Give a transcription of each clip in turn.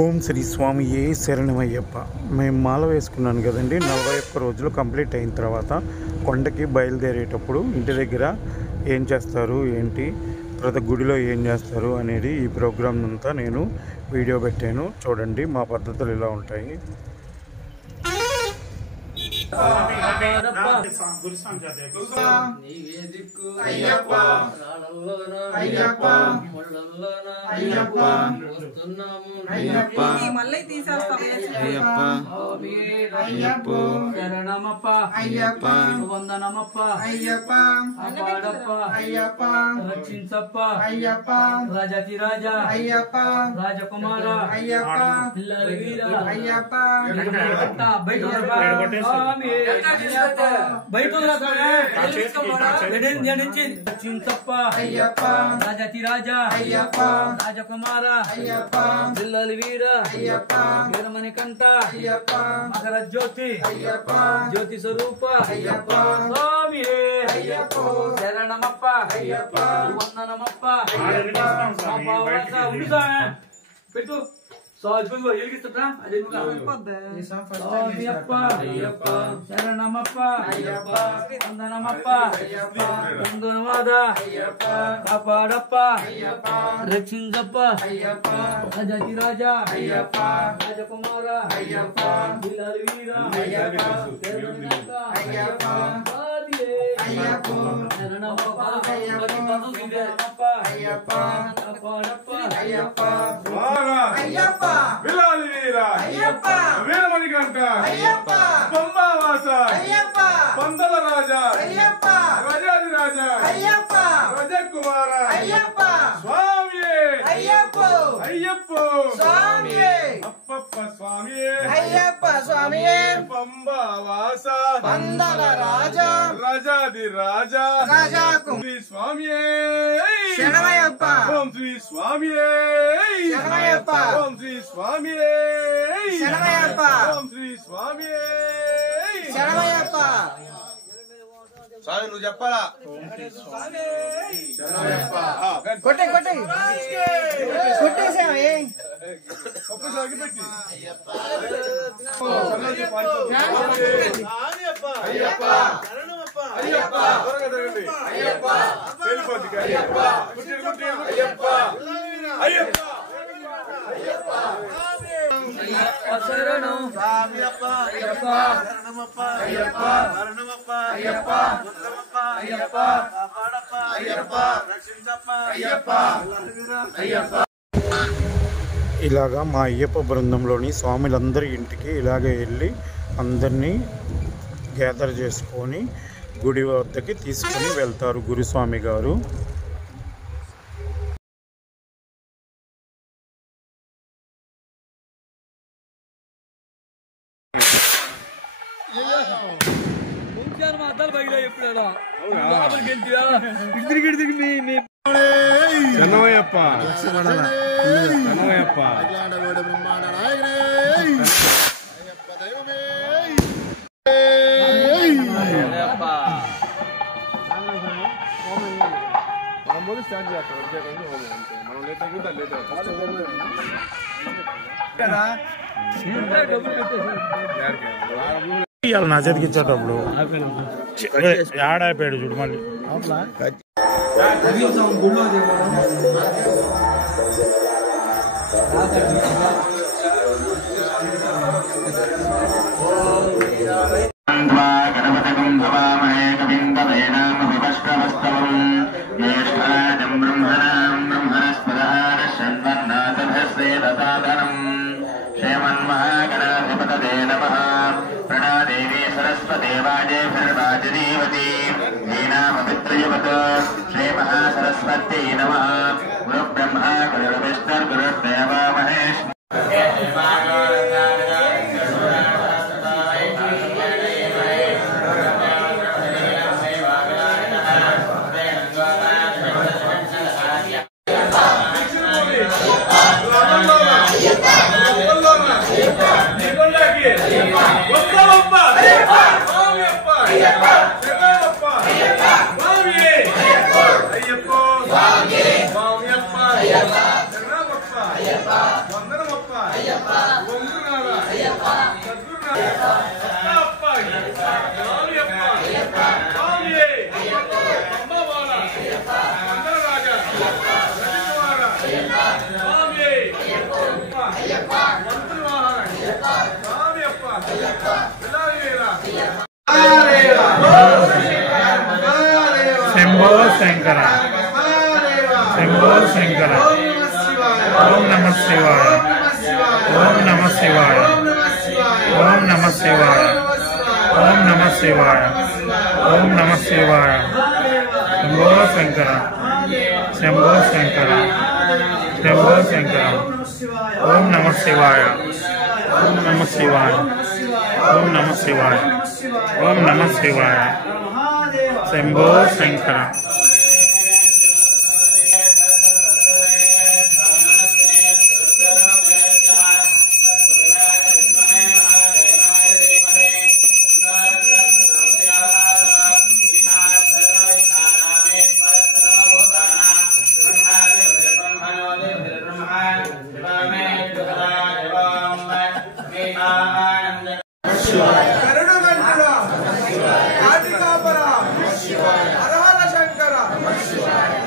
ఓం శ్రీ స్వామియే శరణమయ్యప్ప. మేము మాల వేసుకున్నాను కదండి. 41 రోజులు కంప్లీట్ అయిన తర్వాత కొండకి బయలుదేరేటప్పుడు ఇంటి దగ్గర ఏం చేస్తారు, ఏంటి, తర్వాత గుడిలో ఏం చేస్తారు అనేది ఈ ప్రోగ్రామ్ అంతా నేను వీడియో పెట్టాను. చూడండి, మా పద్ధతులు ఇలా ఉంటాయి. రాజాతి రాజా రాజకుమార రాజాతి రాజా రాజకుమార జిల్లాలి వీర వీరమణి కంట మకర జ్యోతి జ్యోతి స్వరూప స్వామి శరణమప్ప వందనమప్ప పెట్టు ఎలిగిస్తా శరణమప్ప వందనమప్ప వందనవాద కాపాడప్ప రక్షించప్ప రాజాతి రాజా రాజకుమార వీర విలాలి వీర వీరమణి కంట బొమ్మావాస పందల రాజా రాజాది రాజా రజకుమార స్వామి అయ్యప్ప అప్పప్ప స్వామి అయ్యప్ప స్వామి పంబావాస పందల రాజా రాజాది రాజా రాజాకు శ్రీ స్వామి శరణమయ్యప్ప ఓం శ్రీ స్వామి శరణమయ్యప్ప ఓం శ్రీ స్వామి శరణమయ్యప్ప ఓం శ్రీ స్వామి శరణమయ్యప్ప స్వామి నువ్వు చెప్పాలా కొట్టే కొట్టేసామి ఒక్కసారి పెట్టి ఇలాగా మా అయ్యప్ప బృందంలోని స్వాములందరి ఇంటికి ఇలాగే వెళ్ళి అందరినీ గ్యాదర్ చేసుకొని గుడి వద్దకి తీసుకొని వెళ్తారు గురుస్వామి గారు. చెన్నమయ్యప్ప స్టార్ట్ చేస్తాం. మనం లేట్ అవుతుంది లేట్ ఇవాళ నా చేతికి ఇచ్చేటప్పుడు ఆడైపోయాడు చూడు మళ్ళీ. श्री महासरस्वती नमः. गुरु ब्रह्मा गुरु विष्णु गुरुदेव महेश. అయ్యప్ప శంభో శంకర శంభో శంకర ఓం నమ శివాయ ఓం నమ శివాయ ఓం నమ శివాయ ఓం నమ శివాయ ఓం నమ శివాయ శంభో శంకర శంభో శంకర శంభో శంకర ఓం నమ శివాయ ఓం నమ శివాయ ఓం నమ శివాయ ఓం నమ శివాయ శంభో శంకర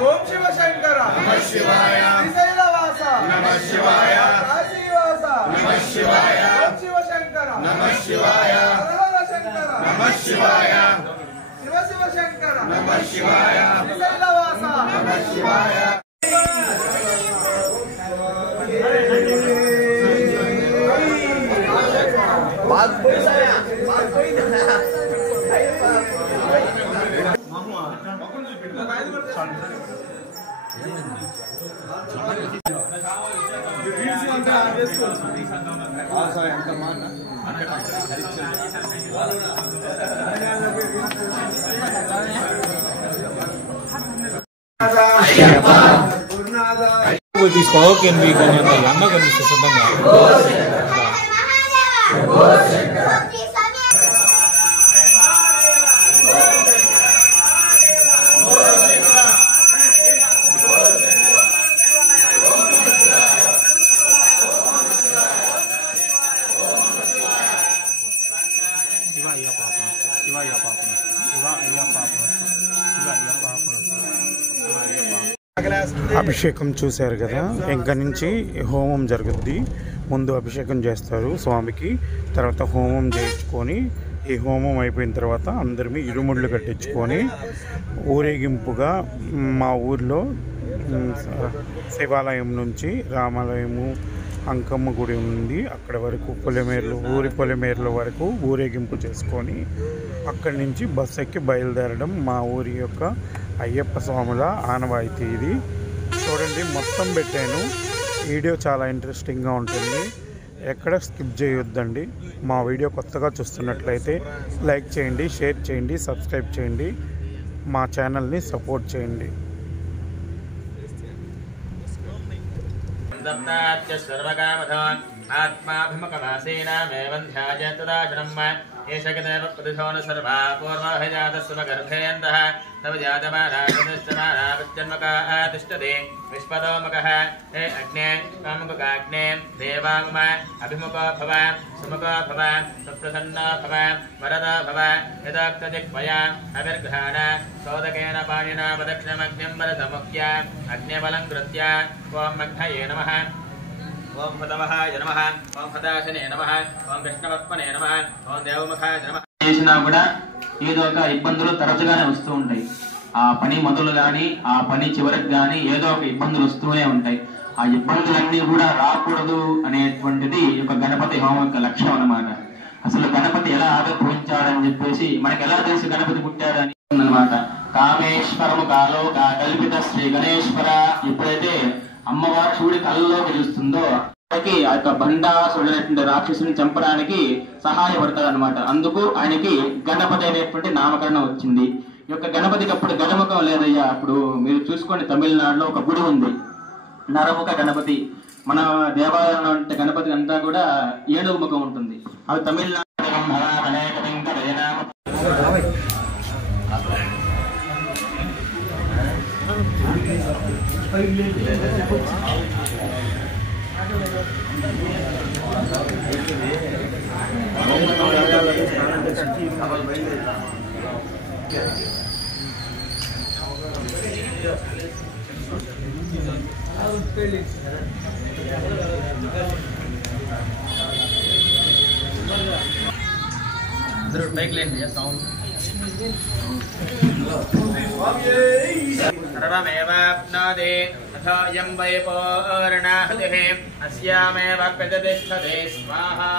ఓం శివ శంకర శ్రీశైలవాస కాశీవాస ఓం శివ శంకర హర శంకర శివ శివ శంకర శ్రీశైలవాస తీసుకో అన్న కనిపిస్తే సిద్ధంగా అభిషేకం చూశారు కదా, ఇంకా నుంచి హోమం జరుగుద్ది. ముందు అభిషేకం చేస్తారు స్వామికి, తర్వాత హోమం చేయించుకొని ఈ హోమం అయిపోయిన తర్వాత అందరినీ ఇరుముళ్ళు కట్టించుకొని ఊరేగింపుగా మా ఊర్లో శివాలయం నుంచి రామాలయము అంకమ్మ గుడి ఉంది, అక్కడ వరకు పొలిమేర్ల వరకు ఊరేగింపు చేసుకొని అక్కడి నుంచి బస్సు ఎక్కి బయలుదేరడం మా ఊరి యొక్క అయ్యప్ప స్వాముల ఆనవాయితీ. ఇది చూడండి, మొత్తం పెట్టాను. వీడియో చాలా ఇంట్రెస్టింగ్గా ఉంటుంది, ఎక్కడ స్కిప్ చేయొద్దండి. మా వీడియో కొత్తగా చూస్తున్నట్లయితే లైక్ చేయండి, షేర్ చేయండి, సబ్స్క్రైబ్ చేయండి, మా ఛానల్ని సపోర్ట్ చేయండి. ఏషగదేవ ప్రతిశోన సర్వా పూర్వహిజాతస్వగర్భేందః తవ జాతమానాగతశ్చమానాగత్యన్మకాతిష్టతే విశ్వదోమకః హే అగ్నే కామకాగ్నే దేవామమ అభిముఖో భవ సుముఖో భవ సుప్రసన్నో భవ వరదో భవ యదోక్తదిక్మయ అవిర్ఘాన సోదకేన పాణినా ప్రదక్షిణమగ్నిం వరదముఖ్య అగ్నిబలం కృత్య ఓం మగ్నయే నమః ఓం హతవహాయ నమః ఓం హతాశనే నమః ఓం కృష్ణవత్మనే నమః ఓం దేవముఖాయ నమః. చేసినా కూడా ఏదో ఒక ఇబ్బందులు తరచుగానే వస్తూ ఉంటాయి. ఆ పని మొదలు కానీ ఆ పని చివరికి కానీ ఏదో ఒక ఇబ్బందులు వస్తూనే ఉంటాయి. ఆ ఇబ్బందులన్నీ కూడా రాకూడదు అనేటువంటిది ఒక గణపతి హోమం యొక్క లక్ష్యం అన్నమాట. అసలు గణపతి ఎలా ఆవిర్భవించాడని చెప్పేసి మనకి ఎలా తెలిసి గణపతి పుట్టాడని అన్నమాట. కామేశ్వరము కాలోక కల్పిత శ్రీ గణేశ్వర. ఎప్పుడైతే అమ్మవారు శివుడి కళ్ళలోకి చూస్తుందో ఆ యొక్క బండాసుడైనటువంటి రాక్షసుని చంపడానికి సహాయపడతాడు అనమాట. అందుకు ఆయనకి గణపతి అనేటువంటి నామకరణం వచ్చింది. ఈ యొక్క గణపతికి అప్పుడు గజముఖం లేదయ్యా. అప్పుడు మీరు చూసుకోండి, తమిళనాడులో ఒక గుడి ఉంది, నరముఖ గణపతి. మన దేవాలయంలో ఉంటే గణపతి అంతా కూడా 7వ ముఖం ఉంటుంది. అవి తమిళనాడు सर्वमेवाप्नोति अथोऽयं वै पूर्णाहुतिः अस्यामेव प्रतिष्ठते स्वाहा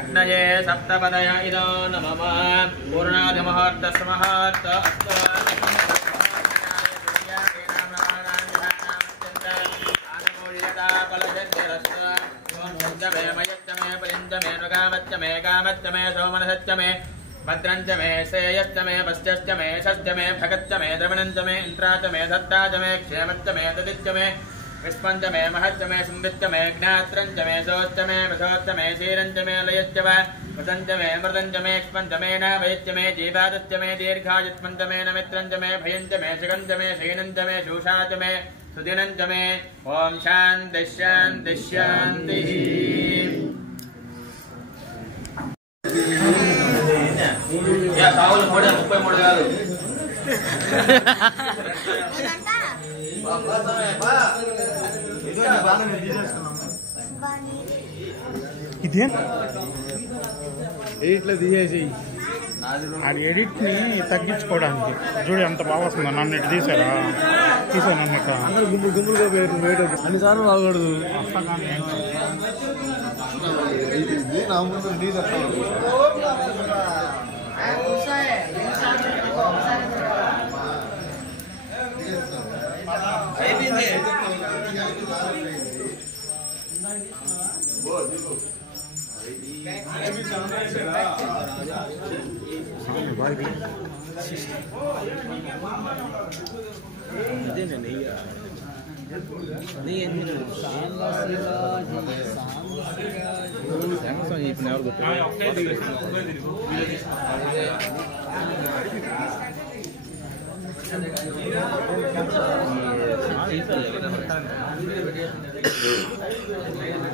अग्नये सप्तपदय इदो नमः पूर्णादिमुहूर्तस्मुहूर्त अस्तु मे कामच्च मे सोमनसच्च मे भद्रञ्च मे श्रेयश्च मे वस्यश्च मे यशश्च मे भगच्च मे द्रवणञ्च मे इन्द्राच मे धत्ताच मे क्षेमच्च मे तदिच्च मे विष्पञ्च मे महच्च मे सिन्धुश्च मे ज्ञात्रञ्च मे सोश्च मे वसोश्च मे क्षीरञ्च मे लयश्च वा वसञ्च मे मृदञ्च मे क्ष्पञ्च मे नाभयश्च मे जीवादश्च मे दीर्घायुष्मञ्च मे नमित्रञ्च मे भयञ्च मे शिगञ्च मे क्षीणञ्च मे शूषाच मे सुदिनञ्च मे ॐ शान्तिः शान्तिः शान्तिः Ya tahu lah modal 33 kali. ఇదే ఎడిట్లో తీసేసి ఆ ఎడిట్ని తగ్గించుకోవడానికి చూడు ఎంత బాగా వస్తుందో. నన్ను ఇటు తీసారా? తీసాను అన్నమాట. అందరూ గుంపులుగా వేయడం అన్నిసార్లు రాకూడదు. నా ముందు నీ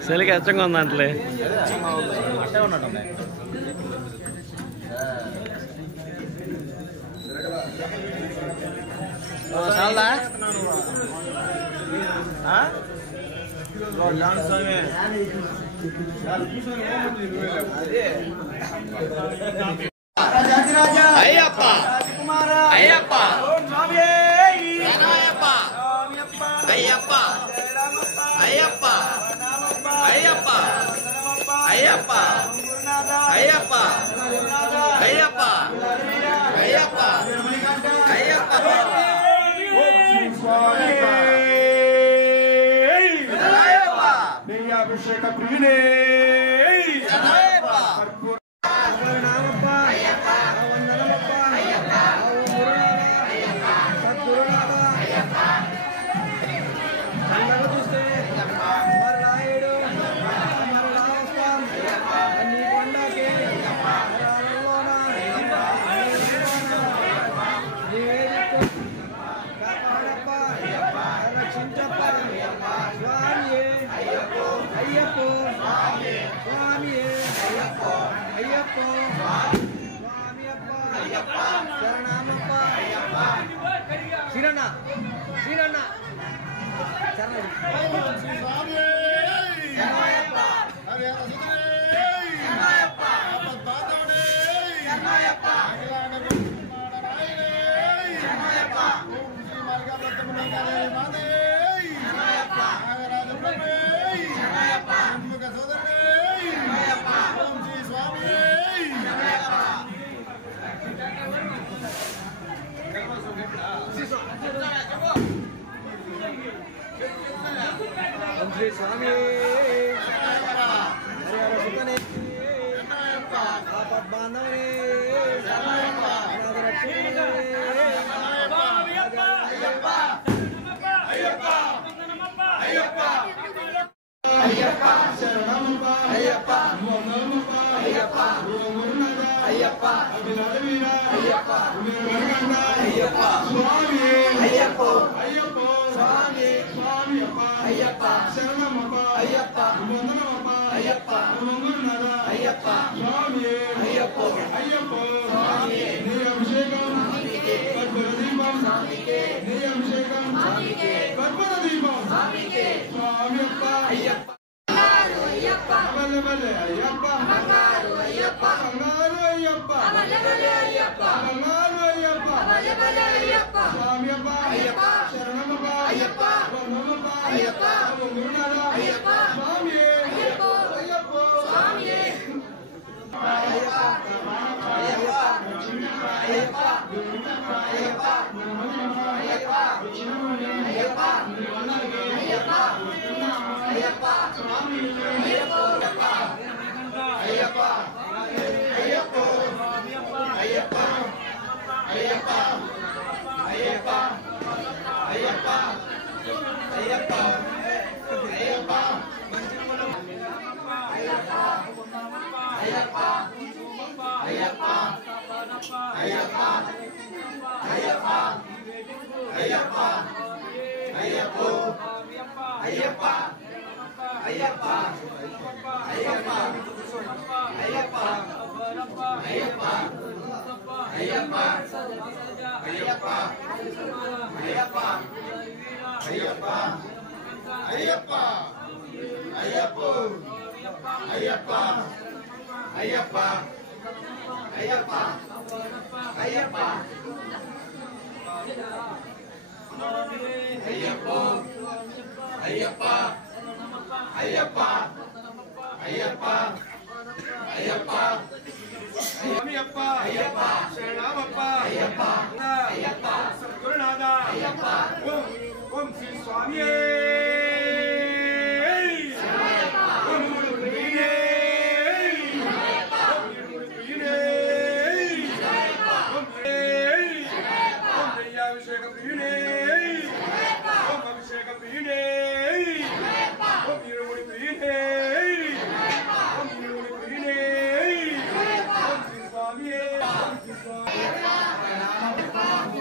సెలకి అచ్చంగా ఉందంటలే. చాలా అయ్యప్ప అయ్యప్ప అయ్యప్ప అయ్యప్ప అయ్యప్ప అయ్యప్ప అయ్యప్ప అయ్యప్ప అయ్యప్ప అయ్యప్ప అయ్యప్ప అభిషేక ప్రియుడే అయ్యప్ప స్వామి అయ్యప్ప స్వామి నీ అభిషేకం కర్పూర దీపం నీ అభిషేకం కర్పూర దీపం స్వామి అయ్యప్ప బల్లె అయ్యప్ప బంగారు అయ్యప్ప స్వామి అయ్యప్ప శరణమప్ప అయ్యప్ప గురునాథ స్వామి సద్గురునాథ ఓం శ్రీ స్వామి అభిషేక ప్రియుడే ఓం అభిషేక ప్రియుడే ఓం ఇరుముడి ప్రియుడే ఓం ఇరుముడి ప్రియుడే ఓం శ్రీ స్వామి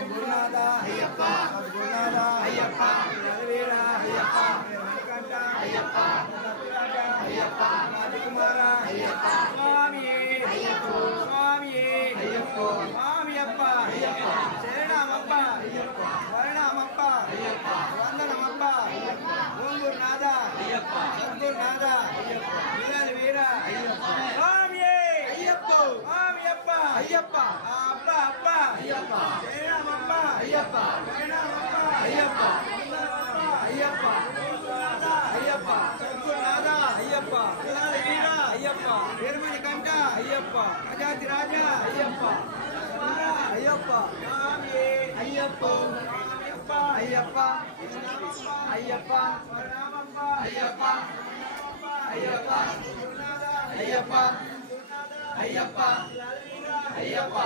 గురునాథ అయ్యప్ప సద్గురునాథ అయ్యప్ప నరవీర అయ్యప్ప మణికంఠ అయ్యప్ప సత్యరాజ అయ్యప్ప రాజకుమార అయ్యప్ప స్వామి అయ్యప్ప స్వామి అయ్యప్ప స్వామి అప్ప అయ్యప్ప శరణమప్ప అయ్యప్ప వర్ణమప్ప అయ్యప్ప వందనమప్ప అయ్యప్ప ఓం గురునాథ అయ్యప్ప సద్గురునాథ అయ్యప్ప వీర అయ్యప్ప స్వామి అయ్యప్ప స్వామి అప్ప అయ్యప్ప అప్ప అప్ప అయ్యప్ప శరణమప్ప అయ్యప్ప శరణమప్ప అయ్యప్ప అయ్యప్ప అయ్యప్ప సద్గురునాథ అయ్యప్ప వీర అయ్యప్ప వీరమణి కంఠ అయ్యప్ప అజాతి రాజా అయ్యప్ప అయ్యప్ప స్వామి అయ్యప్ప అయ్యప్ప అయ్యప్ప అయ్యప్ప అయ్యప్ప అయ్యప్ప అయ్యప్ప అయ్యప్ప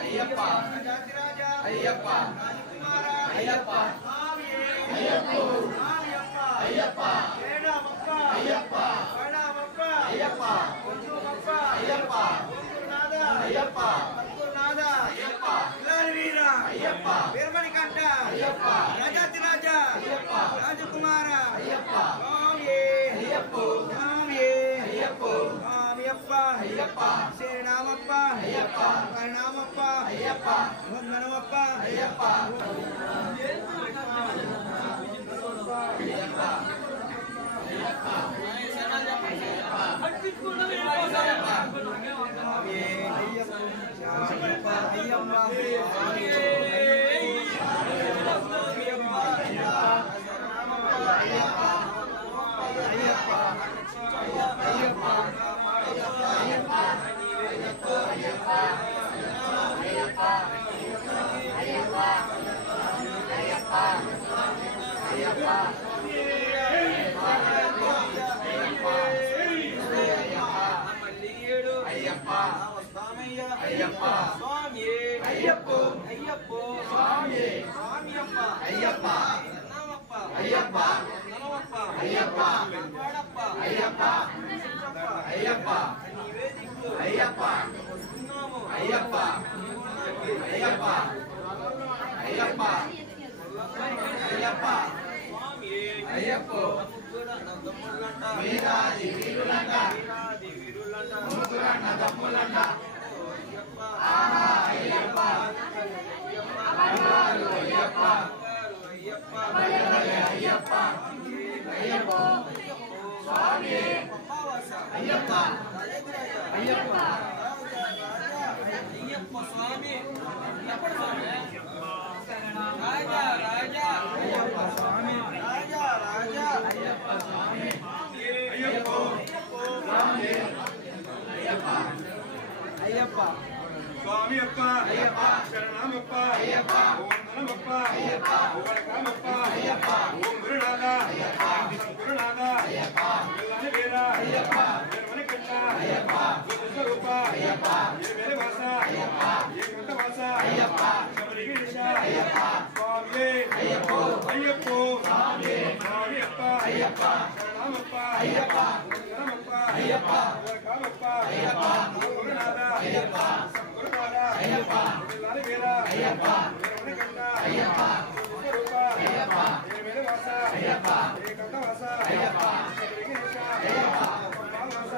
అయ్యప్ప అజాతి రాజా అయ్యప్ప రాజకుమార అయ్యప్ప అయ్యప్ప అయ్యప్ప శరణమప్ప అయ్యప్ప వర్ణమప్ప అయ్యప్ప వంశమప్ప అయ్యప్ప గురునాథ అయ్యప్ప సద్గురునాథ అయ్యప్ప వీర అయ్యప్ప వీరమణి కంఠ అయ్యప్ప రాజాతి రాజా అయ్యప్ప రాజకుమార అయ్యప్ప స్వామి అయ్యప్ప స్వామి అయ్యప్ప స్వామి అప్ప అయ్యప్ప శరణమప్ప అయ్యప్ప వర్ణమప్ప అయ్యప్ప వందనమప్ప అయ్యప్ప అయ్యప్ప స్వామి అయ్యప్ప అయ్యప్ప స్వామి స్వామి అప్ప అయ్యప్ప నమప్ప అయ్యప్ప నమప్ప అయ్యప్ప వాడప్ప అయ్యప్ప అయ్యప్ప నివేదికు అయ్యప్ప వస్తున్నాము అయ్యప్ప అయ్యప్ప అయ్యప్ప అయ్యప్ప స్వామి అయ్యప్ప వీరాది వీరులంట స్వామి అప్ప శరణమప్ప ఓం నమప్ప ఓంకామప్ప ఓం గురునాథ గురునాథ వెళ్ళని వీర వెనమని కట్ట స్వరూప వేరే వాస ఏకంత వాస శబరిగిరిశ స్వామి అయ్యప్పో స్వామి అప్ప శరణమప్ప నమప్ప ఓంకామప్ప గురునాథ గురునాథ వెళ్ళని వీర వెనమని కట్ట స్వరూప వేరే వాస ఏకంత వాస శబరిగిరిశ వాస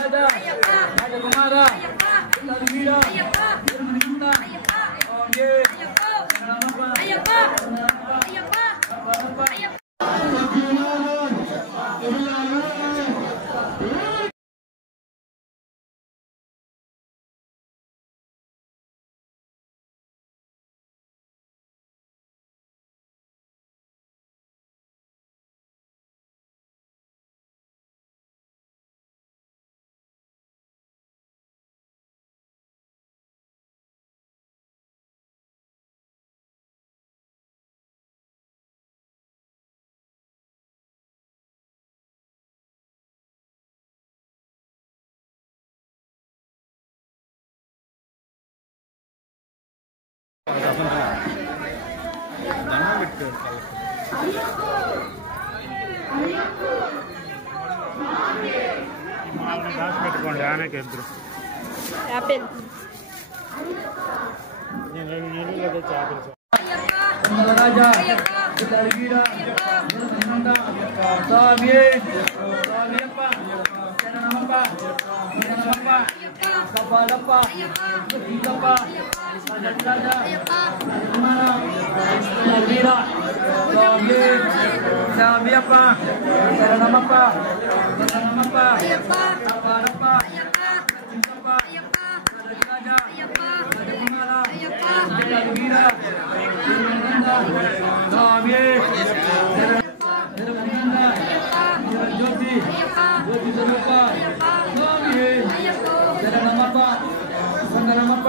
రాజా రాజకుమార స్వామి అయ్యప్పో స్వామి దాచి పెట్టుకోండి ఆమెకి ఇద్దరు నేను 2 నీళ్ళు తెచ్చి ఆపేసి రాజా వీరా స్వామి స్వామియప్ప శరణమప్ప శరణమప్ప కపాలప్ప సీతప్ప రాజా కుమార వీరా స్వామి స్వామియప్ప శరణమప్ప శరణమప్ప కపాలప్ప సీతప్ప రాజా కుమార వీరా స్వామి జ్యోతి జ్యోతి స్వరూప స్వామి శరణమప్ప సంగరమప్ప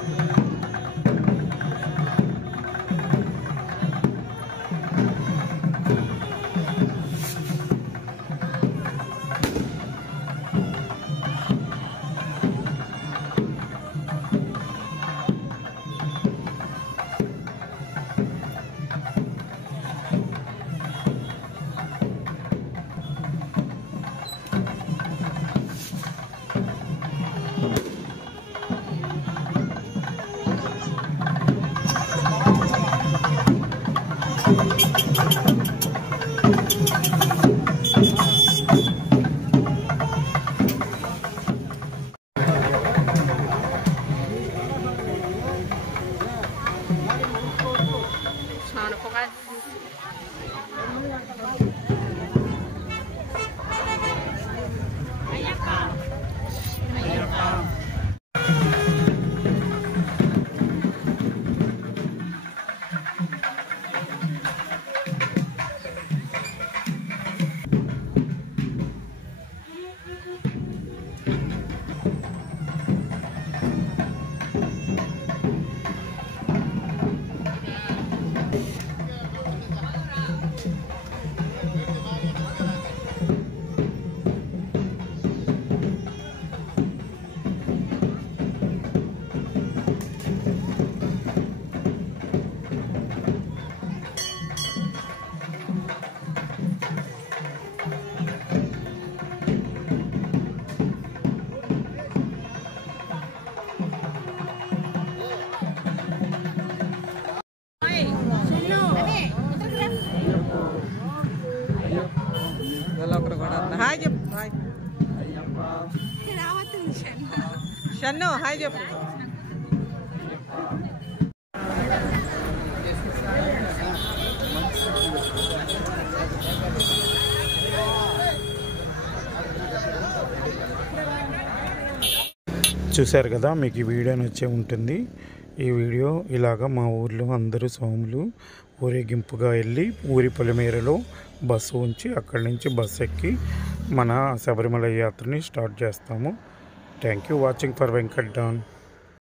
చెప్పు హాయ్ షన్ను హాయ్ చెప్పు. చూశారు కదా, మీకు ఈ వీడియో నచ్చే ఉంటుంది. ఈ వీడియో ఇలాగా మా ఊర్లో అందరూ స్వాములు ఊరేగింపుగా వెళ్ళి ఊరి పొలిమేరలో బస్సు ఉంచి అక్కడి నుంచి బస్సు ఎక్కి మన శబరిమల యాత్రని స్టార్ట్ చేస్తాము. Thank you watching for Venkat don.